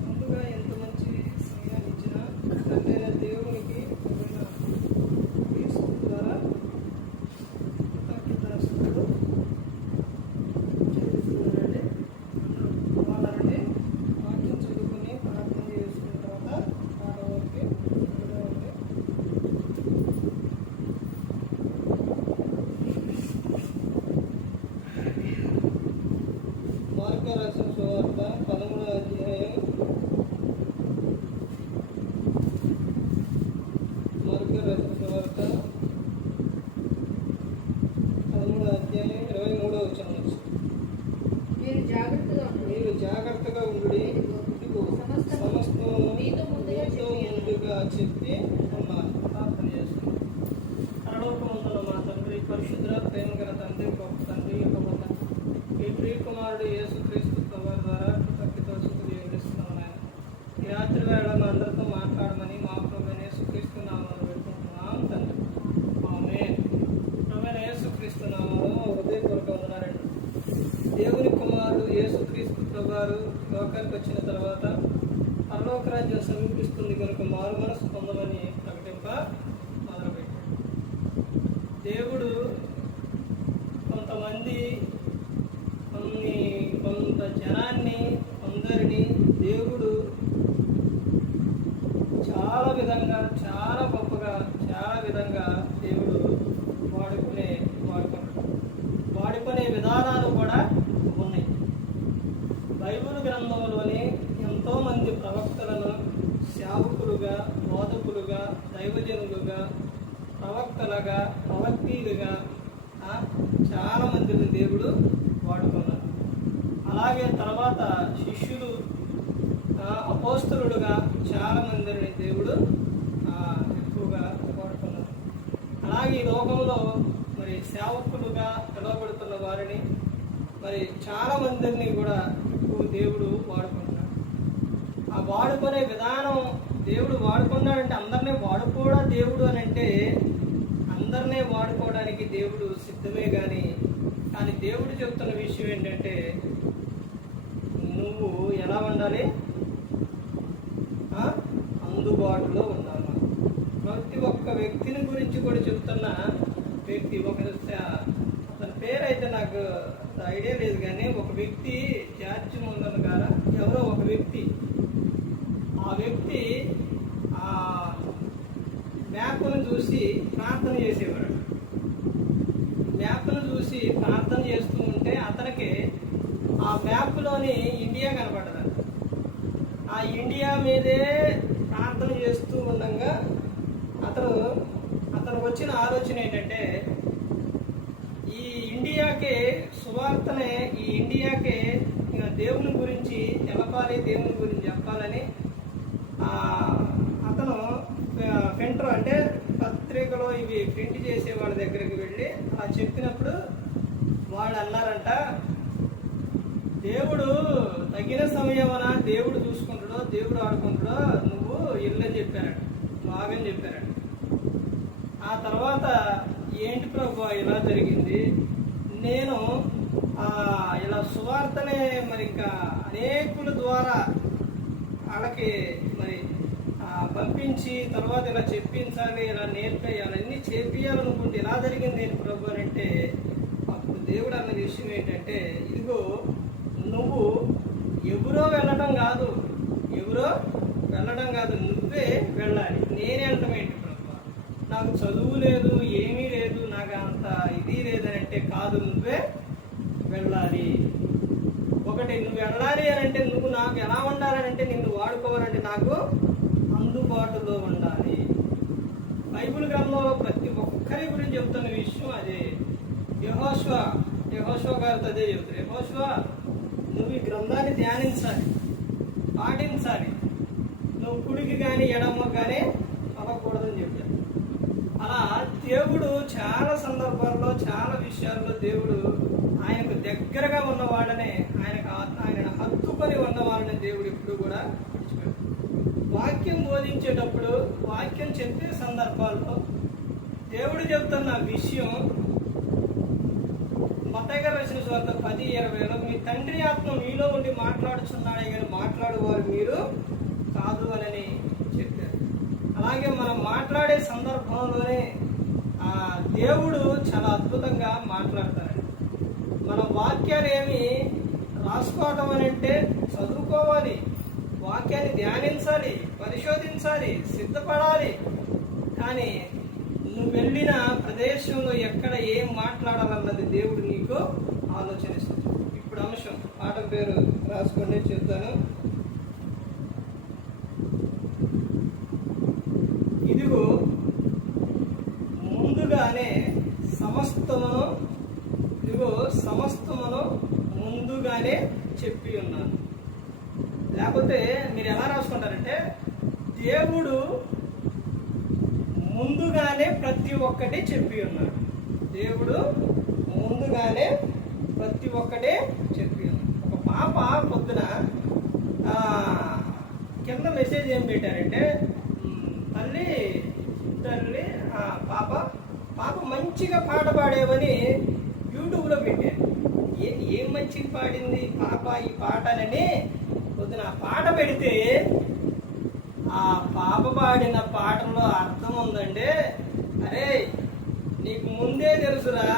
ముందుగా ఎంత మంచి సమయాన్ని ఇచ్చిన తండ్రైన దేవునికి ప్రభువైన యేసు ద్వారా కృతజ్ఞతాస్తుతులు చెల్లిస్తున్నానండి. వాళ్ళని వాక్యం చదువుకుని ప్రార్థన చేసుకున్న తర్వాత ఆడవారికి ఆడవారికి మార్క రాసిన సువార్త పదమూడవ అధ్యాయం మార్క రాసిన సువార్త పదమూడవ అధ్యాయం ఇరవై మూడవ వచనం నుంచి మీరు జాగ్రత్తగా ఉండండి మీరు జాగ్రత్తగా ఉండి ఇదిగో సమస్తము మీతో ముందుగా మీతో వచ్చింది చెప్పి ఉన్నాను ప్రార్థన చేస్తున్నాను పరలోకమందున మా తండ్రి పరిశుద్ర ప్రేమ గల తండ్రి గొప్ప తండ్రి యొక్క గొప్ప ఈ ప్రియ కుమారుడు యేసుక్రీస్తు ప్రభు ద్వారా కృతజ్ఞతలు చెల్లిస్తున్నాను ఆయన ఈ రాత్రి వేళ మా అందరితో మాట్లాడమని మా ప్రభు యేసుక్రీస్తు నామాలు పెట్టుకుంటున్నాం తండ్రి ఆమె ప్రభు యేసుక్రీస్తు నామాలు హృదయపూర్వక వందనాలండి దేవుని కుమారుడు యేసుక్రీస్తు ప్రభువారు లోకానికి వచ్చిన తర్వాత పరలోకరాజ్యం సమీపిస్తుంది కనుక మారు మనసు పొందమని ప్రకటింప మొదలుపెట్టాడు దేవుడు కొంతమంది కొన్ని కొంత జనాన్ని అందరినీ దేవుడు చాలా విధంగా చాలా గొప్పగా చాలా విధంగా దేవుడు వాడుకునే వాడుకున్నాడు. వాడుకునే విధానాలు కూడా ఉన్నాయి. బైబుల్ గ్రంథంలోని ఎంతోమంది ప్రవక్త ప్రవక్తలను బోధకులుగా దైవజనులుగా ప్రవక్తలుగా ప్రవక్తీలుగా చాలా మందిని దేవుడు వాడుకున్నారు. అలాగే తర్వాత శిష్యులు అపోస్తులుగా చాలా మందిని దేవుడు ఎక్కువగా వాడుకున్నారు. అలాగే ఈ లోకంలో మరి సేవకులుగా పిలువబడుతున్న వారిని మరి చాలా మందిని కూడా ఎక్కువ దేవుడు వాడుకుంటున్నాడు ఆ వాడుకునే విధానం దేవుడు వాడుకున్నాడంటే అందరినీ వాడుకోడా దేవుడు అని అంటే అందరినీ వాడుకోవడానికి దేవుడు సిద్ధమే కానీ కానీ దేవుడు చెప్తున్న విషయం ఏంటంటే నువ్వు ఎలా ఉండాలి? అందుబాటులో ఉండాలి. ప్రతి ఒక్క వ్యక్తిని గురించి కూడా చెప్తున్న వ్యక్తి ఒక అతని పేరు అయితే నాకు ఐడియా లేదు కానీ ఒక వ్యక్తి జార్జ్ ముందర గారా? ఎవరో ఒక వ్యక్తి ఆ వ్యక్తి ఆ మ్యాప్ను చూసి ప్రార్థన చేసేవాడు. మ్యాప్ను చూసి ప్రార్థన చేస్తూ ఉంటే అతనికి ఆ మ్యాప్లోని ఇండియా కనపడదు ఆ ఇండియా మీదే ప్రార్థన చేస్తూ ఉండగా అతను అతను వచ్చిన ఆలోచన ఏంటంటే ఈ ఇండియాకి సువార్తనే ఈ ఇండియాకి దేవుని గురించి తెలపాలి దేవుని గురించి చెప్పాలని ఆ, అతను ప్రింటర్ అంటే పత్రికలో ఇవి చేసే వాళ్ళ దగ్గరికి వెళ్ళి అలా చెప్పినప్పుడు వాళ్ళు అన్నారంట దేవుడు తగిన సమయమన దేవుడు చూసుకుంటాడో దేవుడు ఆడుకుంటాడో నువ్వు ఇల్లని చెప్పారట బాగని చెప్పారట. ఆ తర్వాత ఏంటి ప్రభు ఇలా జరిగింది? నేను ఆ, ఇలా సువార్తనే మరి ఇంకా అనేకుల ద్వారా వాళ్ళకి మరి పంపించి తర్వాత ఇలా చెప్పించాలి ఇలా నేర్పేయాలి అన్నీ చేపియాలనుకుంటే ఇలా జరిగింది ఏంటి ప్రభు అని అంటే అప్పుడు దేవుడు అన్న విషయం ఏంటంటే ఇదిగో నువ్వు ఎవరో వెళ్ళడం కాదు. ఎవరో వెళ్ళడం కాదు. నువ్వే వెళ్ళాలి. నేనే వెళ్ళటం ఏంటి ప్రభు? నాకు చదువు లేదు ఏమీ లేదు నాకు అంత ఇది లేదని అంటే కాదు. నువ్వే వెళ్ళాలి. ఒకటి నువ్వు వెళ్ళాలి అని అంటే నువ్వు నాకు ఎలా ఉండాలని అంటే నిన్ను వాడుకోవాలంటే నాకు అందుబాటులో ఉండాలి. బైబిల్ గ్రంథంలో ప్రతి ఒక్కరి గురించి చెప్తున్న విషయం అదే. యహోశ్వ యహోశ్వ గారితో అదే చెబుతారు యహోశ్వ నువ్వు ఈ గ్రంథాన్ని ధ్యానించాలి పాటించాలి. నువ్వు కుడికి కానీ ఎడమ కానీ అవ్వకూడదని చెప్పారు. అలా దేవుడు చాలా సందర్భాల్లో చాలా విషయాల్లో దేవుడు ఆయనకు దగ్గరగా ఉన్నవాడనే ఆయనకు ఆయన హత్తుకొని ఉన్నవాడనే దేవుడు ఎప్పుడు కూడా వాక్యం బోధించేటప్పుడు వాక్యం చెప్పే సందర్భాల్లో దేవుడు చెప్తున్న విషయం మత్తయ్య గారు వచ్చిన స్వార్థ పది ఇరవైలో మీ తండ్రి ఆత్మ మీలో ఉండి మాట్లాడుచున్నాడే కానీ మాట్లాడేవారు మీరు కాదు అని చెప్పారు. అలాగే మనం మాట్లాడే సందర్భంలోనే ఆ దేవుడు చాలా అద్భుతంగా మాట్లాడతాడు మన వాక్యాలు ఏమి రాసుకోవటం అని అంటే చదువుకోవాలి వాక్యాన్ని ధ్యానించాలి పరిశోధించాలి సిద్ధపడాలి. కానీ నువ్వు వెళ్ళిన ప్రదేశంలో ఎక్కడ ఏం మాట్లాడాలన్నది దేవుడు నీకు ఆలోచనిస్తుంది. ఇప్పుడు అంశం పాట పేరు రాసుకోండి చెప్తాను. ఇదిగో ముందుగానే సమస్తమును ఇదిగో సమస్తమును ముందుగానే చెప్పి ఉన్నాను. లేకపోతే మీరు ఎలా రాసుకుంటారంటే దేవుడు ముందుగానే ప్రతి ఒక్కటి చెప్పి ఉన్నాడు. దేవుడు ముందుగానే ప్రతి ఒక్కటే చెప్పి ఉన్నాడు. ఒక పాప పొద్దున కింద మెసేజ్ ఏం పెట్టారంటే తల్లి తల్లి పాప పాప మంచిగా పాట పాడేవని యూట్యూబ్లో పెట్టారు. ఏం ఏం మంచిగా పాడింది? పాప ఈ పాటలని పొద్దున ఆ పాట పెడితే ఆ పాప పాడిన పాటలో అర్థం ఉందండి. అరే నీకు ముందే తెలుసురా.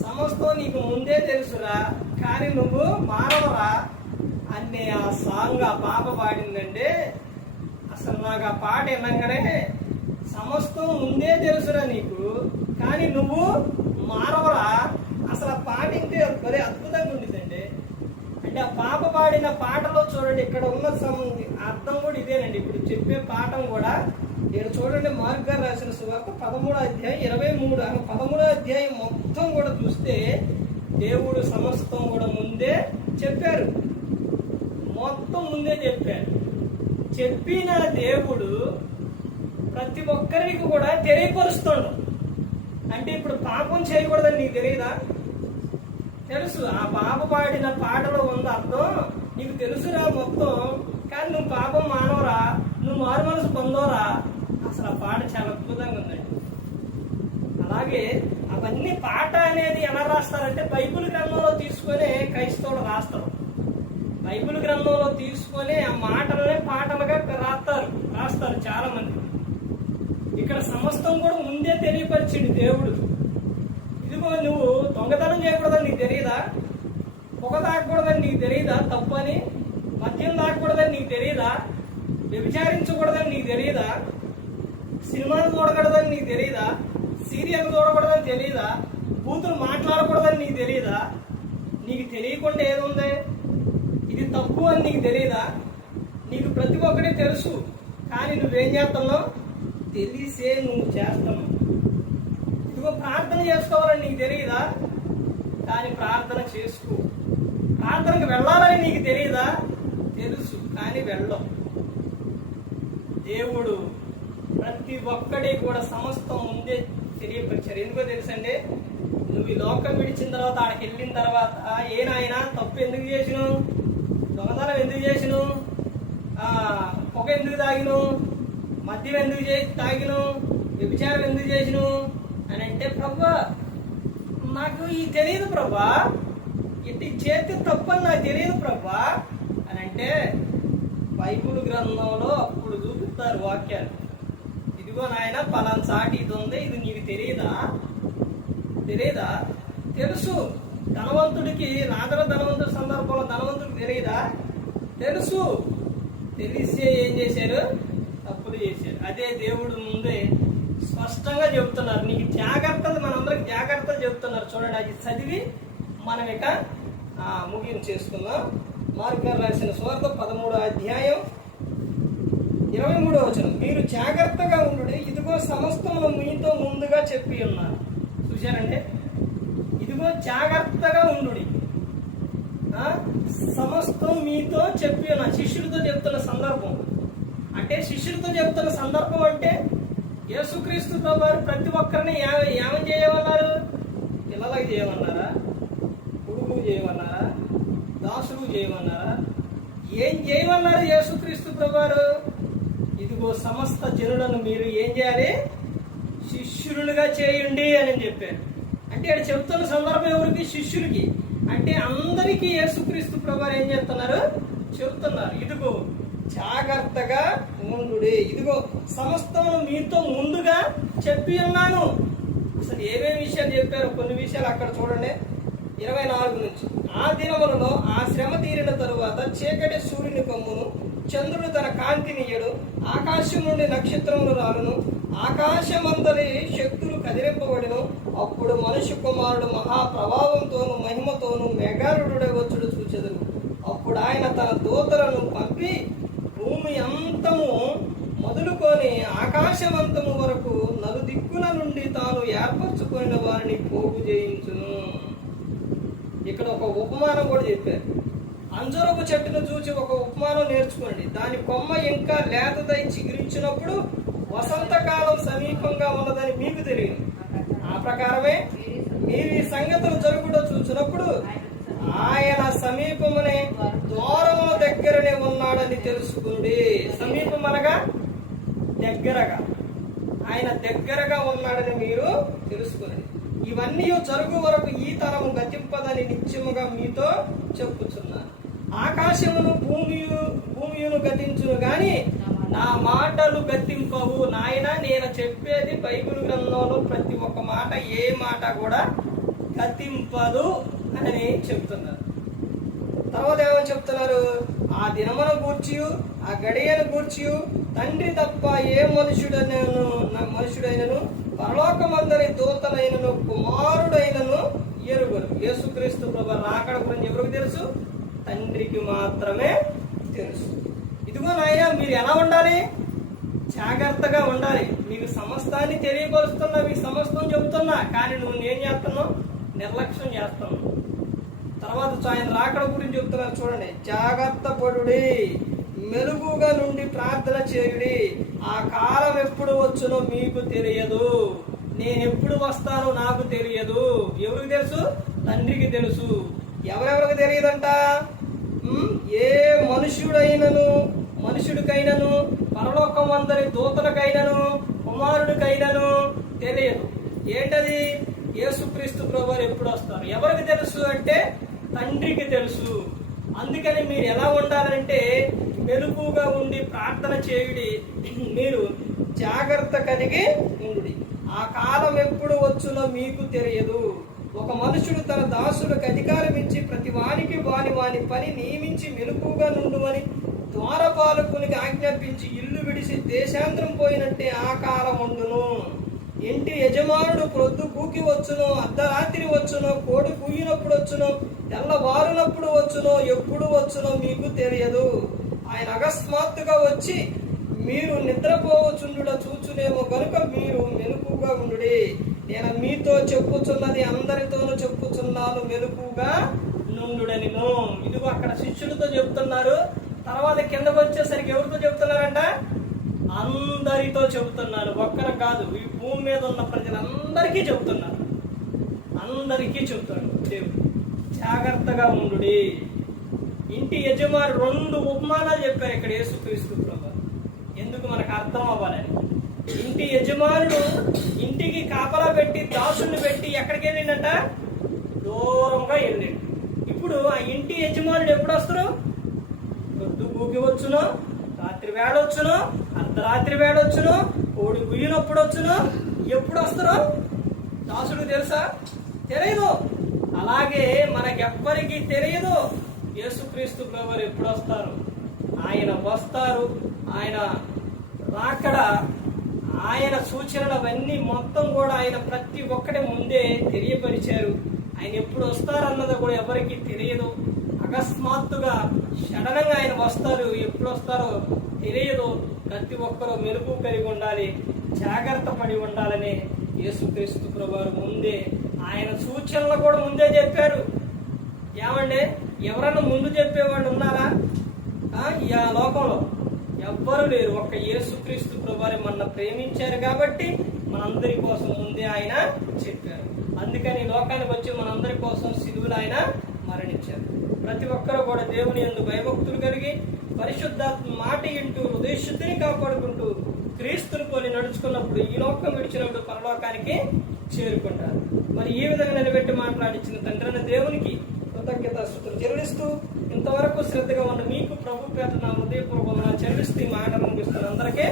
సమస్తం నీకు ముందే తెలుసురా. కానీ నువ్వు మానవరా అనే ఆ సాంగ్ ఆ పాప పాడిందండి. అసలు నాకు ఆ పాట వినగానే సమస్తం ముందే తెలుసురా నీకు. కానీ నువ్వు మానవరా అసలు ఆ పాట ఇంటే భలే అద్భుతంగా ఉంది పాప పాడిన పాటలో చూడండి ఇక్కడ ఉన్న అర్థం కూడా ఇదేనండి. ఇప్పుడు చెప్పే పాఠం కూడా నేను చూడండి మార్క్ గారు రాసిన సువార్త పదమూడో అధ్యాయం ఇరవై మూడు ఆ పదమూడో అధ్యాయం మొత్తం కూడా చూస్తే దేవుడు సమస్తం కూడా ముందే చెప్పారు. మొత్తం ముందే చెప్పారు. చెప్పిన దేవుడు ప్రతి ఒక్కరికి కూడా తెలియపరుస్తుండు. అంటే ఇప్పుడు పాపం చేయకూడదని నీకు తెలియదా? తెలుసు. ఆ పాప పాడిన పాటలో ఉంది అర్థం? నీకు తెలుసురా మొత్తం. కానీ నువ్వు పాపం మానవరా. నువ్వు మారు మనసు పొందవరా. అసలు ఆ పాట చాలా అద్భుతంగా ఉందండి. అలాగే అవన్నీ పాట అనేది ఎలా రాస్తారంటే బైబిల్ గ్రంథంలో తీసుకొని క్రైస్తవులు రాస్తారు. బైబిల్ గ్రంథంలో తీసుకొని ఆ మాటలనే పాటలుగా రాస్తారు రాస్తారు చాలా మంది ఇక్కడ సమస్తం కూడా ముందే తెలియపరిచింది దేవుడు. ఇదిగో నువ్వు దొంగతనం చేయకూడదని నీకు తెలియదా పొగ తాకూడదని నీకు తెలియదా తప్పు అని మద్యం తాకూడదని నీకు తెలియదా వ్యభిచారించకూడదని నీకు తెలియదా సినిమాలు చూడకూడదని నీకు తెలియదా సీరియల్ చూడకూడదని తెలియదా కూతురు మాట్లాడకూడదని నీకు తెలియదా నీకు తెలియకుండా ఏదుంది ఇది తప్పు అని నీకు తెలియదా నీకు ప్రతి ఒక్కటి తెలుసు. కానీ నువ్వేం చేస్తున్నావు? తెలిసే నువ్వు చేస్తున్నావు. ఇదిగో ప్రార్థన చేసుకోవాలని నీకు తెలియదా కానీ ప్రార్థన చేసుకో. ప్రార్థనకు వెళ్ళాలని నీకు తెలియదా తెలుసు కానీ వెళ్ళం. దేవుడు ప్రతి ఒక్కడి కూడా సమస్తం ముందే తెలియపరిచారు ఎందుకో తెలుసండి? నువ్వు ఈ లోకం విడిచిన తర్వాత ఆడికి వెళ్ళిన తర్వాత ఏ నాయనా తప్పు ఎందుకు చేసినావు? దొంగతనం ఎందుకు చేసినావు? పొగ ఎందుకు తాగినావు? మద్యం ఎందుకు చే తాగినావు? వ్యభిచారం ఎందుకు చేసినావు? అని అంటే ప్రభా నాకు ఈ తెలియదు ప్రభా. ఇటు చేతి తప్పని నాకు తెలియదు ప్రభా. అని అంటే బైబుల్ గ్రంథంలో అప్పుడు చూపిస్తారు వాక్యాలు. ఇదిగో నాయన పలాన్ సాటి ఇది ఉంది ఇది నీకు తెలియదా తెలియదా తెలుసు. ధనవంతుడికి నాదర ధనవంతుడి సందర్భంలో ధనవంతుడికి తెలియదా తెలుసు. తెలిసే ఏం చేశారు? తప్పులు చేశారు. అదే దేవుడు ముందే స్పష్టంగా చెబుతున్నారు. నీకు జాగ్రత్తలు మనందరికి జాగ్రత్తలు చెబుతున్నారు. చూడండి అది చదివి మనం ఇక ముగింపు ముగించేసుకుందాం మార్గర్ రాసిన సువార్త పదమూడో అధ్యాయం ఇరవై మూడో వచనం. మీరు జాగ్రత్తగా ఉండు ఇదిగో సమస్తములు మీతో ముందుగా చెప్పి ఉన్నారు. చూశారండి? ఇదిగో జాగ్రత్తగా ఉండు సమస్తం మీతో చెప్పి ఉన్నా శిష్యులతో చెప్తున్న సందర్భం. అంటే శిష్యులతో చెప్తున్న సందర్భం అంటే యేసుక్రీస్తు వారు ప్రతి ఒక్కరిని ఏమని చేయమన్నారు. పిల్లలకు చేయమన్నారా? కొడుకు చేయమన్నారా? దాసుడు చేయమన్నారా? ఏం చేయమన్నారు యేసుక్రీస్తు ప్రభువారు? ఇదిగో సమస్త జనులను మీరు ఏం చేయాలి? శిష్యులుగా చేయండి అని చెప్పారు. అంటే ఇక్కడ చెప్తున్న సందర్భం ఎవరికి? శిష్యులకి. అంటే అందరికీ యేసుక్రీస్తు ప్రభు ఏం చేస్తున్నారు? చెప్తున్నారు. ఇదిగో జాగ్రత్తగా ఉండుడే. ఇదిగో సమస్తమును మీతో ముందుగా చెప్పి ఉన్నాను. అసలు ఏమేమి విషయాలు చెప్పారో కొన్ని విషయాలు అక్కడ చూడండి. ఇరవై నాలుగు నుంచి. ఆ దినములలో ఆ శ్రమ తీరిన తరువాత చీకటి సూర్యుని కొమ్మును చంద్రుడు తన కాంతినియడు ఆకాశం నుండి నక్షత్రములు రాలును ఆకాశమందరి శక్తులు కదిలింపబడిను. అప్పుడు మనుష్య కుమారుడు మహాప్రభావంతోనూ మహిమతోనూ మహిమతోను వచ్చుడు చూచెదరు అప్పుడు ఆయన తన దూతలను పంపి భూమి అంతము మొదలుకొని ఆకాశవంతము వరకు నలుదిక్కుల నుండి తాను ఏర్పరచుకున్న వారిని పోగు చేయించును. ఇక్కడ ఒక ఉపమానం కూడా చెప్పారు. అంజరపు చెట్టును చూసి ఒక ఉపమానం నేర్చుకోండి. దాని కొమ్మ ఇంకా లేతదై చిగురించినప్పుడు వసంతకాలం సమీపంగా ఉన్నదని మీకు తెలియదు. ఆ ప్రకారమే మీరు ఈ సంగతులు జరుగుట చూసినప్పుడు ఆయన సమీపమునే ద్వారముల దగ్గరనే ఉన్నాడని తెలుసుకుంది సమీపం అనగా దగ్గరగా. ఆయన దగ్గరగా ఉన్నాడని మీరు తెలుసుకుని ఇవన్నీ జరుగు వరకు ఈ తరము గతింపదని నిత్యముగా మీతో చెప్పుచున్నాను. ఆకాశమును భూమియు భూమియును గతించును గాని నా మాటలు గతింపవు. నాయన నేను చెప్పేది బైబిల్ గ్రంథంలో ప్రతి ఒక్క మాట ఏ మాట కూడా గతింపదు అని చెప్తున్నారు. తర్వాత ఏమని చెప్తున్నారు? ఆ దినమును గూర్చి ఆ గడియను గూర్చి తండ్రి తప్ప ఏ మనుషుడైనను మనుషుడైనను పరలోకమందరి దూతలైనను కుమారుడైనను ఎరుగురు. యేసుక్రీస్తు ప్రభు రాకడ గురించి ఎవరికి తెలుసు? తండ్రికి మాత్రమే తెలుసు. ఇదిగో నాయన మీరు ఎలా ఉండాలి? జాగ్రత్తగా ఉండాలి. మీకు సమస్తాన్ని తెలియపరుస్తున్నా మీకు సమస్తం చెబుతున్నా కానీ నువ్వు నేను చేస్తున్నావు? నిర్లక్ష్యం చేస్తాం. తర్వాత ఆయన రాకడ గురించి చెప్తున్నారు చూడండి. జాగ్రత్త పడుడి మెలుగుగా నుండి ప్రార్థన చేయుడి. ఆ కాలం ఎప్పుడు వచ్చునో మీకు తెలియదు. నేను ఎప్పుడు వస్తానో నాకు తెలియదు. ఎవరికి తెలుసు? తండ్రికి తెలుసు. ఎవరెవరికి తెలియదంట? ఏ మనుష్యుడైనను మనుషుడికైనను పరలోకం అందరి దూతలకైనను కుమారుడికైనను తెలియదు. ఏంటది? యేసుక్రీస్తు ప్రభువారు ఎప్పుడు వస్తారు? ఎవరికి తెలుసు అంటే తండ్రికి తెలుసు. అందుకని మీరు ఎలా ఉండాలంటే మెలుపుగా ఉండి ప్రార్థన చేయుడి. మీరు జాగ్రత్త కలిగి ఉండి ఆ కాలం ఎప్పుడు వచ్చునో మీకు తెలియదు. ఒక మనుషుడు తన దాసులకు అధికారం ఇచ్చి ప్రతి వానికి వాని వాని పని నియమించి మెలుపుగా నుండుమని ద్వారపాలకునికి ఆజ్ఞాపించి ఇల్లు విడిసి దేశాంతరం పోయినట్టే ఆ కాలం ఉండును. ఇంటి యజమానుడు ప్రొద్దు కూకి వచ్చును అర్ధరాత్రి వచ్చును కోడి కూయినప్పుడు వచ్చును తెల్లవారునప్పుడు వచ్చునో ఎప్పుడు వచ్చునో మీకు తెలియదు. ఆయన అకస్మాత్తుగా వచ్చి మీరు నిద్రపోవచుండుట చూచునేమో కనుక మీరు మెలుపుగా ఉండుడి. నేను మీతో చెప్పుచున్నది అందరితోనూ చెప్పుచున్నాను మెలుపుగా నుండుడనిను. ఇదిగో అక్కడ శిష్యులతో చెప్తున్నారు తర్వాత కిందకు వచ్చేసరికి ఎవరితో చెప్తున్నారంట అందరితో చెబుతున్నారు. ఒక్కరు కాదు భూమి మీద ఉన్న ప్రజలందరికీ చెబుతున్నారు. అందరికీ చెబుతాడు దేవుడు. జాగ్రత్తగా ఉండుడి. ఇంటి యజమాని రెండు ఉపమానాలు చెప్పారు ఇక్కడ యేసుక్రీస్తు ప్రభు. ఎందుకు మనకు అర్థం అవ్వాలని? ఇంటి యజమానుడు ఇంటికి కాపలా పెట్టి దాసుని పెట్టి ఎక్కడికి వెళ్ళిండట? దూరంగా వెళ్ళిండు. ఇప్పుడు ఆ ఇంటి యజమానుడు ఎప్పుడు వస్తారు పొద్దు కూకి వచ్చును రాత్రి వేళ అర్ధరాత్రి వేళ కోడి గుయ్యినప్పుడు వచ్చును? ఎప్పుడు వస్తారో? దాసుడు తెలుసా? తెలియదు అలాగే మనకెవ్వరికి తెలియదు యేసుక్రీస్తు ప్రభు ఎప్పుడు వస్తారు? ఆయన వస్తారు. ఆయన రాకడ ఆయన సూచనలు అవన్నీ మొత్తం కూడా ఆయన ప్రతి ఒక్కటి ముందే తెలియపరిచారు. ఆయన ఎప్పుడు వస్తారన్నది కూడా ఎవరికి తెలియదు అకస్మాత్తుగా సడన్గా ఆయన వస్తారు. ఎప్పుడు వస్తారో తెలియదు. ప్రతి ఒక్కరూ మెరుపు కలిగి ఉండాలి జాగ్రత్త పడి ఉండాలని యేసుక్రీస్తు ప్రభు ముందే ఆయన సూచనలు కూడా ముందే చెప్పారు. ఏమండి? ఎవరన్నా ముందు చెప్పేవాళ్ళు ఉన్నారా? ఆ, ఈ లోకంలో ఎవ్వరు లేరు. ఒక్క యేసుక్రీస్తు ప్రభువారి మన ప్రేమించారు కాబట్టి మనందరి కోసం ముందే ఆయన చెప్పారు. అందుకని ఈ లోకానికి వచ్చి మనందరి కోసం సిలువులు ఆయన మరణించారు. ప్రతి ఒక్కరూ కూడా దేవుని ఎందు భయభక్తులు కలిగి పరిశుద్ధాత్మ మాట ఇంటూ హృదయ శుద్ధిని కాపాడుకుంటూ క్రీస్తుని పోలి నడుచుకున్నప్పుడు ఈ లోకం విడిచినప్పుడు పరలోకానికి చేరుకుంటారు. మరి ఈ విధంగా నిలబెట్టి మాట్లాడించిన తండ్రి అనే దేవునికి కృతజ్ఞత స్థుతులు చెల్లిస్తూ ఇంతవరకు శ్రద్ధగా ఉన్న మీకు ప్రభు పేట నా హృదయపూర్వకంగా చెల్లిస్తూ ఈ మాటలు అందరికీ